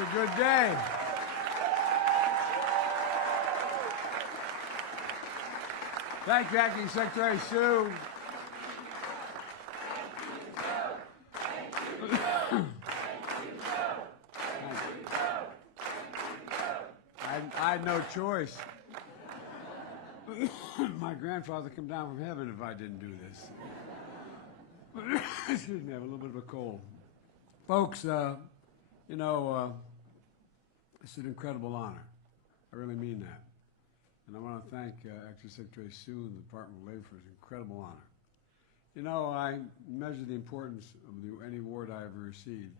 a good day. Thank you, Acting Secretary Sue. I had no choice. My grandfather come down from heaven if I didn't do this. Excuse me, I have a little bit of a cold. Folks, it's an incredible honor. I really mean that. And I want to thank Acting Secretary Sue and the Department of Labor for this incredible honor. You know, I measure the importance of any award I ever received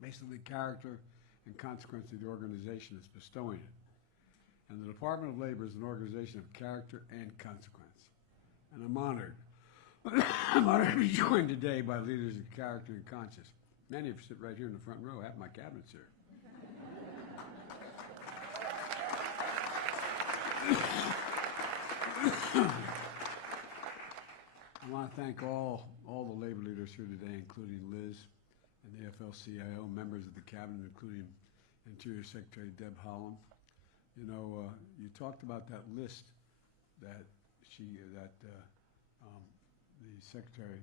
based on the character and consequence of the organization that's bestowing it. And the Department of Labor is an organization of character and consequence. And I'm honored. I'm honored to be joined today by leaders of character and conscience. Many of you sit right here in the front row, half my cabinet's here. I want to thank all the labor leaders here today, including Liz and the AFL-CIO, members of the cabinet, including Interior Secretary Deb Holland. You know, you talked about that list that the secretary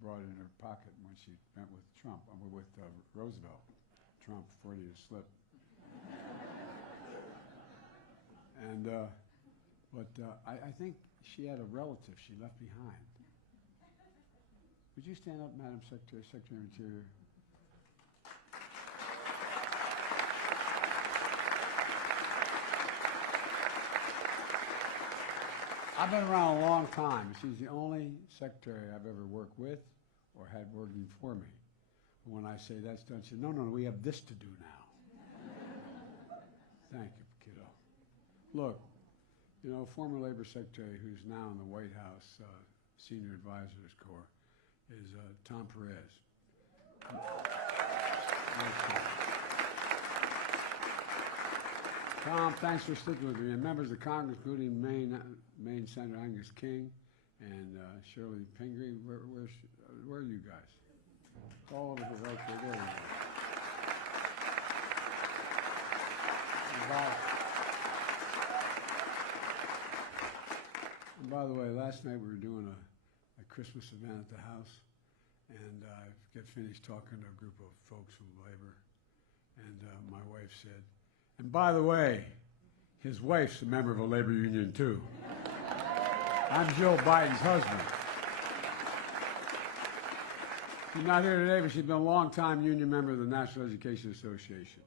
brought in her pocket when she met with Trump, with Roosevelt. Trump, Freudian slip. And I think she had a relative she left behind. Would you stand up, Madam Secretary, Secretary of Interior? I've been around a long time. She's the only secretary I've ever worked with or had working for me. When I say that's done, she said, no, we have this to do now. Thank you, kiddo. Look, you know, former Labor Secretary who's now in the White House Senior Advisors Corps is Tom Perez. Tom, thanks for sticking with me. And members of Congress, including Maine Senator Angus King and Shirley Pingree, where are you guys? All over the right there. There you go. And by the way, last night we were doing a Christmas event at the house, and I get finished talking to a group of folks from labor, and my wife said, and by the way, his wife's a member of a labor union too. I'm Joe Biden's husband. She's not here today, but she's been a long-time union member of the National Education Association.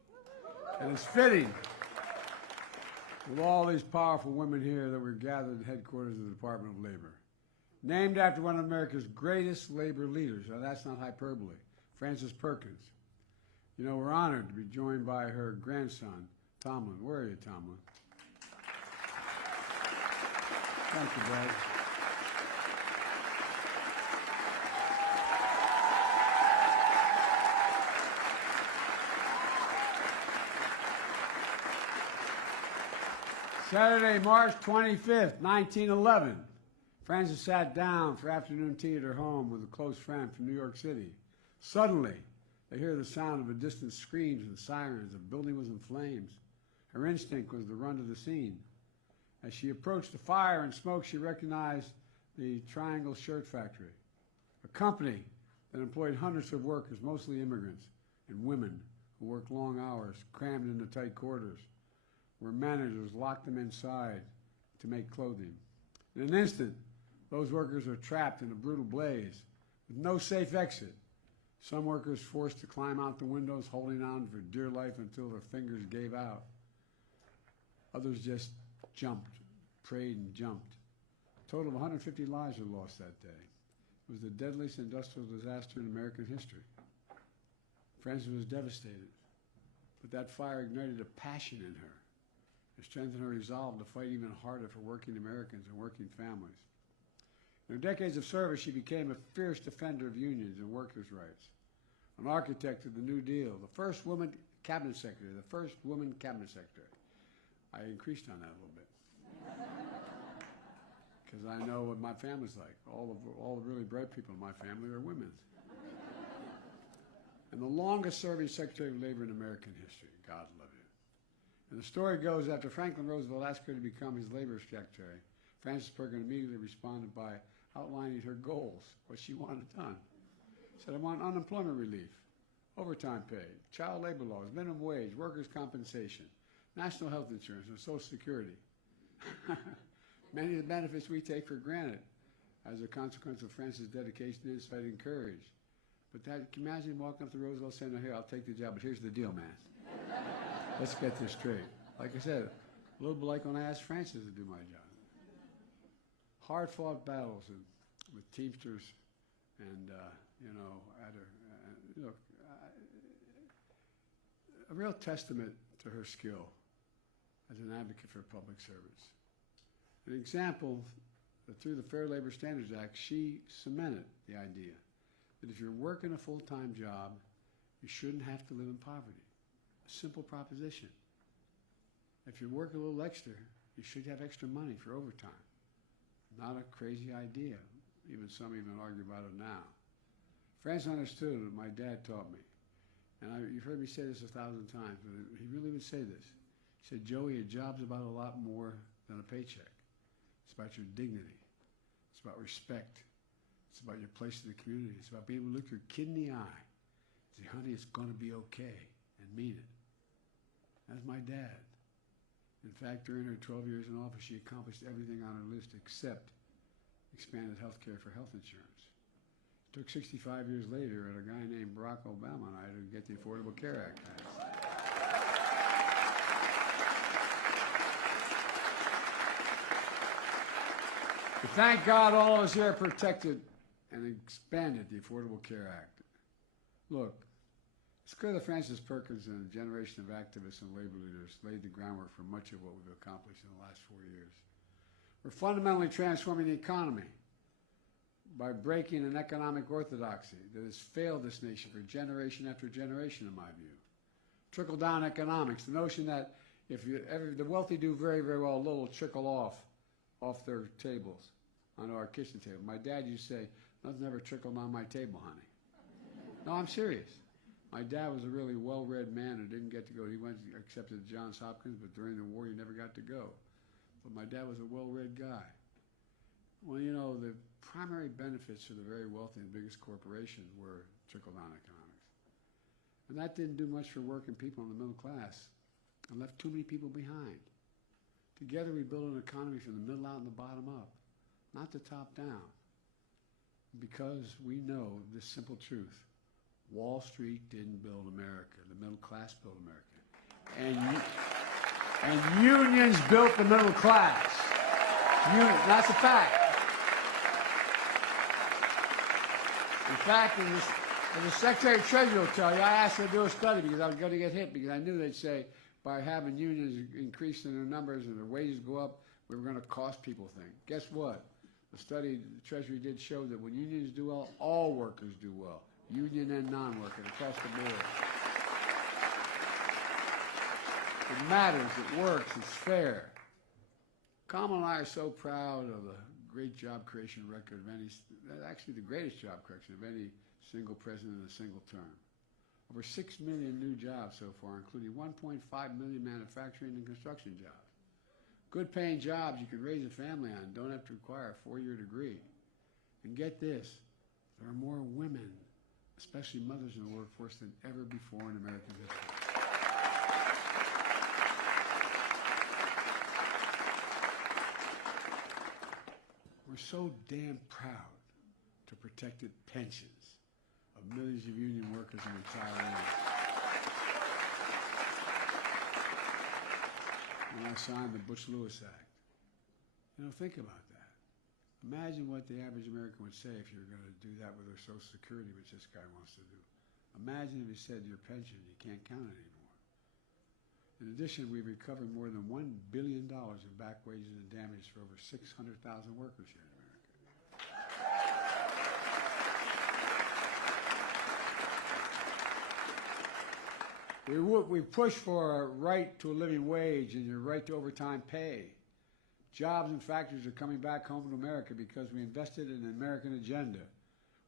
And it's fitting, with all these powerful women here, that we're gathered at the headquarters of the Department of Labor. Named after one of America's greatest labor leaders, now that's not hyperbole, Frances Perkins. You know, we're honored to be joined by her grandson, Tomlin. Where are you, Tomlin? Thank you, Brad. Saturday, March 25th, 1911. Frances sat down for afternoon tea at her home with a close friend from New York City. Suddenly, they hear the sound of a distant screams and sirens. The building was in flames. Her instinct was to run to the scene. As she approached the fire and smoke, she recognized the Triangle Shirt Factory, a company that employed hundreds of workers, mostly immigrants and women who worked long hours, crammed into tight quarters, where managers locked them inside to make clothing. In an instant, those workers are trapped in a brutal blaze with no safe exit. Some workers forced to climb out the windows, holding on for dear life until their fingers gave out. Others just jumped, prayed and jumped. A total of 150 lives were lost that day. It was the deadliest industrial disaster in American history. Frances was devastated, but that fire ignited a passion in her. It strengthened her resolve to fight even harder for working Americans and working families. In her decades of service, she became a fierce defender of unions and workers' rights, an architect of the New Deal, the first woman cabinet secretary, I increased on that a little bit because I know what my family's like. All the really bright people in my family are women. and the longest-serving Secretary of Labor in American history. God love you. And the story goes, after Franklin Roosevelt asked her to become his Labor Secretary, Frances Perkins immediately responded by outlining her goals, what she wanted done. She said, I want unemployment relief, overtime pay, child labor laws, minimum wage, workers' compensation, national health insurance, and Social Security. Many of the benefits we take for granted as a consequence of Frances' dedication, insight, and courage. But that, can you imagine walking up to Roosevelt saying, oh, here, I'll take the job, but here's the deal, man. Let's get this straight. Like I said, a little bit like when I asked Frances to do my job. Hard-fought battles with Teamsters and, a real testament to her skill as an advocate for public service. An example that through the Fair Labor Standards Act, she cemented the idea that if you're working a full-time job, you shouldn't have to live in poverty. A simple proposition. If you work a little extra, you should have extra money for overtime. Not a crazy idea. Some even argue about it now. Frances understood what my dad taught me. And you've heard me say this 1,000 times, but he really would say this. He said, Joey, a job's about a lot more than a paycheck. It's about your dignity. It's about respect. It's about your place in the community. It's about being able to look your kid in the eye and say, honey, it's going to be okay, and mean it. That's my dad. In fact, during her 12 years in office, she accomplished everything on her list except expanded health care for health insurance. It took 65 years later and a guy named Barack Obama and I to get the Affordable Care Act passed. But thank God all of us here protected and expanded the Affordable Care Act. Look, it's clear that Frances Perkins and a generation of activists and labor leaders laid the groundwork for much of what we've accomplished in the last 4 years. We're fundamentally transforming the economy by breaking an economic orthodoxy that has failed this nation for generation after generation, in my view. Trickle-down economics, the notion that if the wealthy do very, very well, a little trickle off their tables, onto our kitchen table. My dad used to say, nothing ever trickled on my table, honey. No, I'm serious. My dad was a really well-read man who didn't get to go. He went accepted at Johns Hopkins, but during the war he never got to go. But my dad was a well-read guy. Well, the primary benefits for the very wealthy and biggest corporations were trickle-down economics. And that didn't do much for working people in the middle class and left too many people behind. Together we built an economy from the middle out and the bottom up, not the top down. Because we know this simple truth. Wall Street didn't build America. The middle class built America. And unions built the middle class. That's a fact. In fact, as the Secretary of Treasury will tell you, I asked her to do a study because I was going to get hit because I knew they'd say by having unions increase in their numbers and their wages go up, we were going to cost people things. Guess what? The study the Treasury did show that when unions do well, all workers do well. Union and non-workers across the board. It matters, it works, it's fair. Kamala and I are so proud of the great job creation record of any, actually the greatest job creation of any single president in a single term. Over 6 million new jobs so far, including 1.5 million manufacturing and construction jobs. Good paying jobs you can raise a family on, don't have to require a 4-year degree. And get this, there are more women, especially mothers in the workforce, than ever before in American history. We're so damn proud to protected pensions of millions of union workers and retirees. When I signed the Bush-Lewis Act. Think about that. Imagine what the average American would say if you were going to do that with their Social Security, which this guy wants to do. Imagine if he said your pension, you can't count it anymore. In addition, we've recovered more than $1 billion in back wages and damages for over 600,000 workers here in America. We push for a right to a living wage and your right to overtime pay. Jobs and factories are coming back home to America because we invested in an American agenda.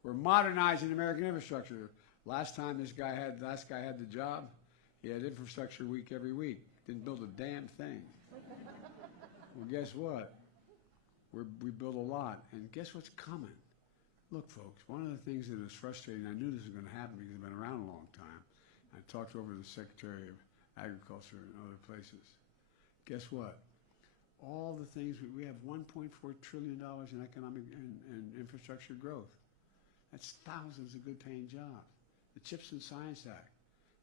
We're modernizing American infrastructure. Last guy had the job, he had infrastructure week every week. Didn't build a damn thing. Well, guess what? We built a lot, and guess what's coming? Look, folks, one of the things that is frustrating, I knew this was going to happen because I've been around a long time. I talked over to the Secretary of Agriculture and other places. Guess what? All the things, we have $1.4 trillion in economic and infrastructure growth. That's thousands of good-paying jobs. The CHIPS and Science Act,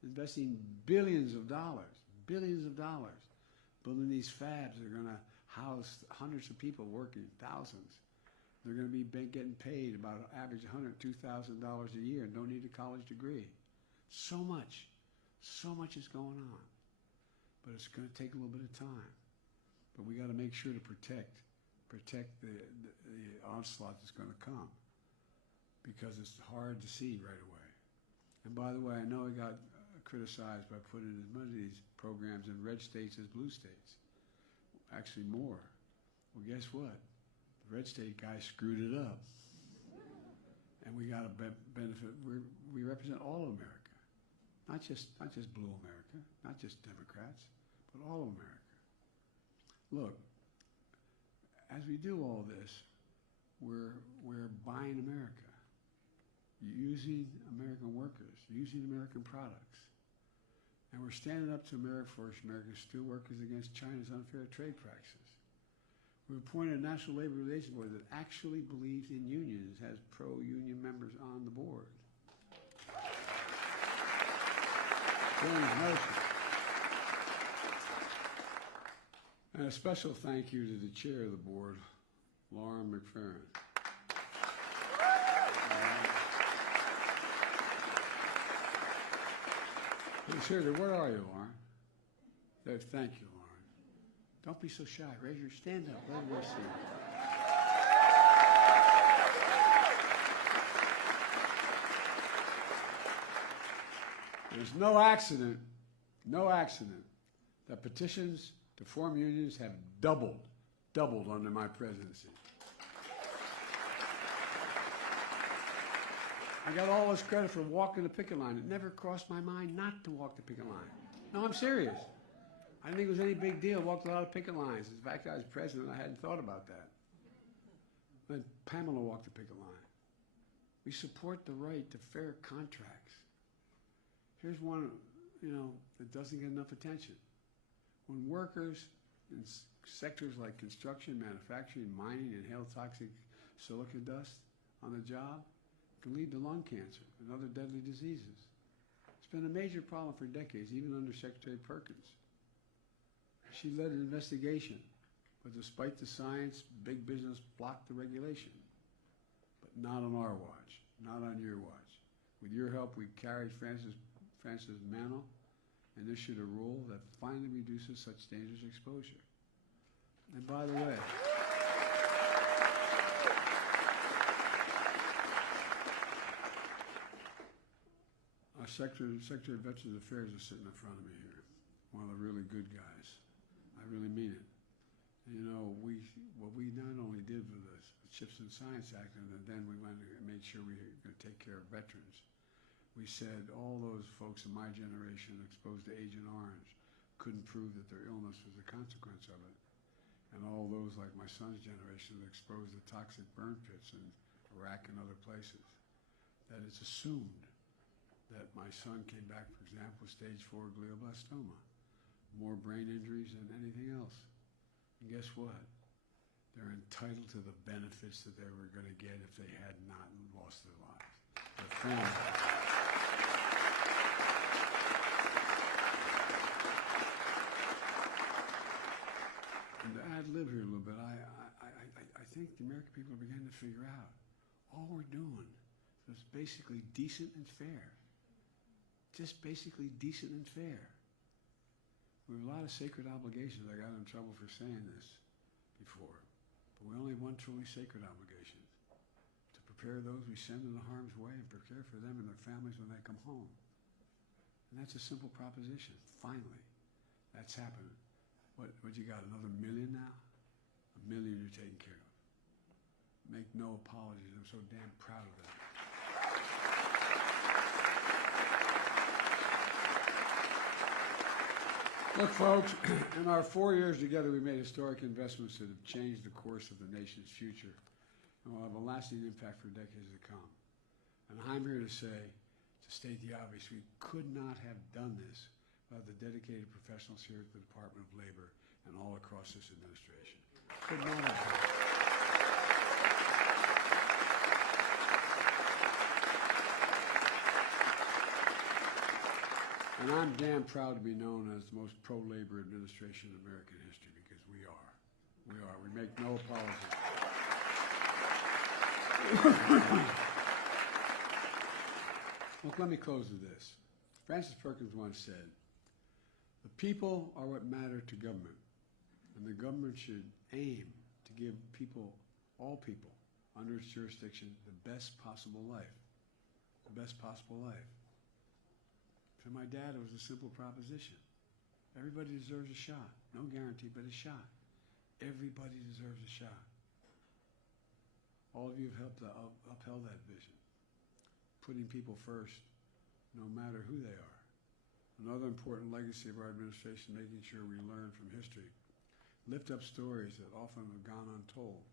investing billions of dollars, building these fabs that are going to house hundreds of people working, thousands. They're going to be getting paid about an average $102,000 a year and don't need a college degree. So much is going on. But it's going to take a little bit of time. But we got to make sure to protect the onslaught that's going to come, because it's hard to see right away. And by the way, I know I got criticized by putting as many of these programs in red states as blue states. Actually more. Well, guess what? The red state guy screwed it up. And we got a benefit. We represent all of America. Not just blue America, not just Democrats, but all of America. Look, as we do all this, we're buying America, using American workers, using American products. And we're standing up to American steelworkers against China's unfair trade practices. We appointed a National Labor Relations Board that actually believes in unions, has pro-union members on the board. And a special thank you to the chair of the board, Lauren McFerrin. Seriously, where are you, Lauren? Thank you, Lauren. Don't be so shy. Stand up. Let me see. There's no accident that petitions to form unions have doubled under my presidency. I got all this credit for walking the picket line. It never crossed my mind not to walk the picket line. No, I'm serious. I didn't think it was any big deal. I walked a lot of picket lines. In fact, I was president. I hadn't thought about that. Then Pamela walked the picket line. We support the right to fair contracts. Here's one, that doesn't get enough attention. When workers in sectors like construction, manufacturing, mining inhale toxic silica dust on the job, it can lead to lung cancer and other deadly diseases. It's been a major problem for decades, even under Secretary Perkins. She led an investigation, but despite the science, big business blocked the regulation. But not on our watch, not on your watch. With your help, we carried Frances mantle and issued a rule that finally reduces such dangerous exposure. And by the way, our Secretary of Veterans Affairs is sitting in front of me here, one of the really good guys. I really mean it. What we not only did with the CHIPS and Science Act, and then we went and made sure we were going to take care of veterans. We said all those folks in my generation exposed to Agent Orange couldn't prove that their illness was a consequence of it. And all those like my son's generation that exposed to toxic burn pits in Iraq and other places, that it's assumed that my son came back, for example, with stage 4 glioblastoma, more brain injuries than anything else. And guess what? They're entitled to the benefits that they were going to get if they had not lost their lives. Their families. And to ad-lib here a little bit, I think the American people are beginning to figure out all we're doing is basically decent and fair. Just basically decent and fair. We have a lot of sacred obligations. I got in trouble for saying this before. But we only have one truly sacred obligation: to prepare those we send into harm's way and prepare for them and their families when they come home. And that's a simple proposition. Finally, that's happening. What you got, another million now? 1 million you're taking care of. Make no apologies. I'm so damn proud of that. Look, folks, in our 4 years together, we made historic investments that have changed the course of the nation's future and will have a lasting impact for decades to come. And I'm here to say, to state the obvious, we could not have done this without the dedicated professionals here at the Department of Labor and all across this administration. Could not have done it. And I'm damn proud to be known as the most pro-labor administration in American history, because we are. We are. We make no apologies. Look, let me close with this. Frances Perkins once said, "The people are what matter to government, and the government should aim to give people, all people, under its jurisdiction, the best possible life." The best possible life. For my dad, it was a simple proposition. Everybody deserves a shot. No guarantee, but a shot. Everybody deserves a shot. All of you have helped upheld that vision, putting people first, no matter who they are. Another important legacy of our administration, making sure we learn from history, lift up stories that often have gone untold.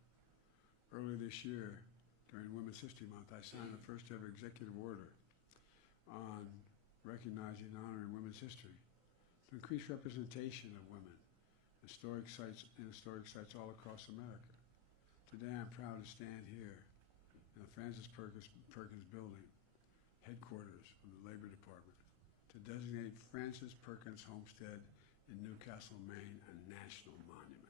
Earlier this year, during Women's History Month, I signed the first ever executive order on recognizing and honoring women's history to increase representation of women in historic sites all across America. Today I'm proud to stand here in the Frances Perkins building, headquarters of the Labor Department, to designate Frances Perkins Homestead in Newcastle, Maine, a national monument.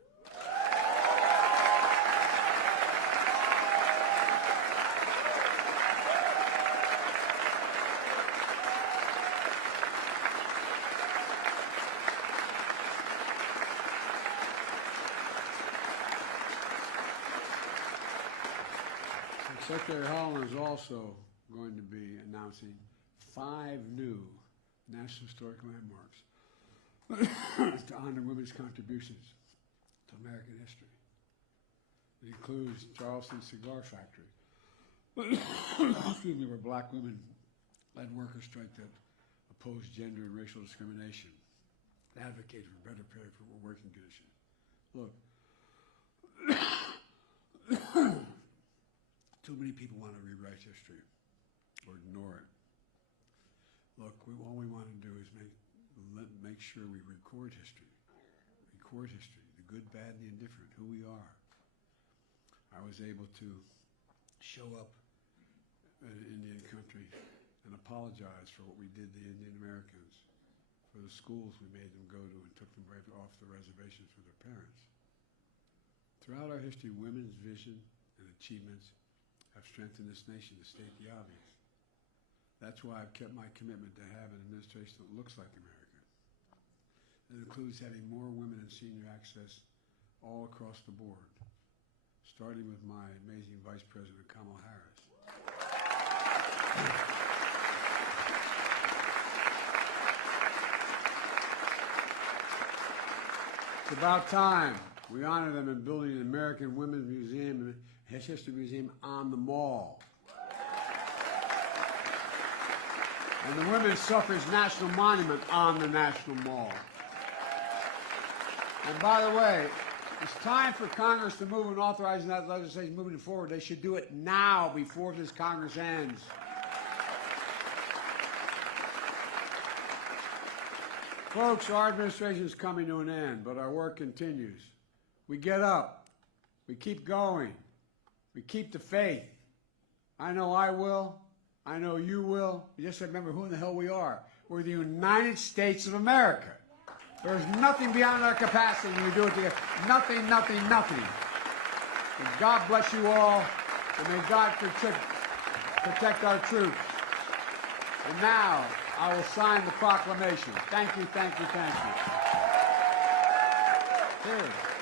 Secretary Holland is also going to be announcing 5 new National Historic Landmarks to honor women's contributions to American history. It includes Charleston Cigar Factory, excuse me, where black women led workers' strike that opposed gender and racial discrimination, advocated for better pay for working conditions. Look, too many people want to rewrite history or ignore it. Look, all we want to do is make sure we record history, the good, bad, and the indifferent, who we are. I was able to show up in Indian country and apologize for what we did to the Indian Americans, for the schools we made them go to and took them right off the reservations with their parents. Throughout our history, women's vision and achievements have strengthened this nation, to state the obvious. That's why I've kept my commitment to have an administration that looks like America. It includes having more women in senior access all across the board, starting with my amazing Vice President, Kamala Harris. It's about time we honor them in building an American Women's Museum and History Museum on the Mall. And the Women's Suffrage National Monument on the National Mall. And by the way, it's time for Congress to move and authorizing that legislation moving forward. They should do it now before this Congress ends. Folks, our administration is coming to an end, but our work continues. We get up. We keep going. We keep the faith. I know I will. I know you will. You just remember who in the hell we are. We're the United States of America. There's nothing beyond our capacity when we do it together. Nothing, nothing, nothing. And God bless you all, and may God protect our troops. And now, I will sign the proclamation. Thank you, thank you, thank you. Here.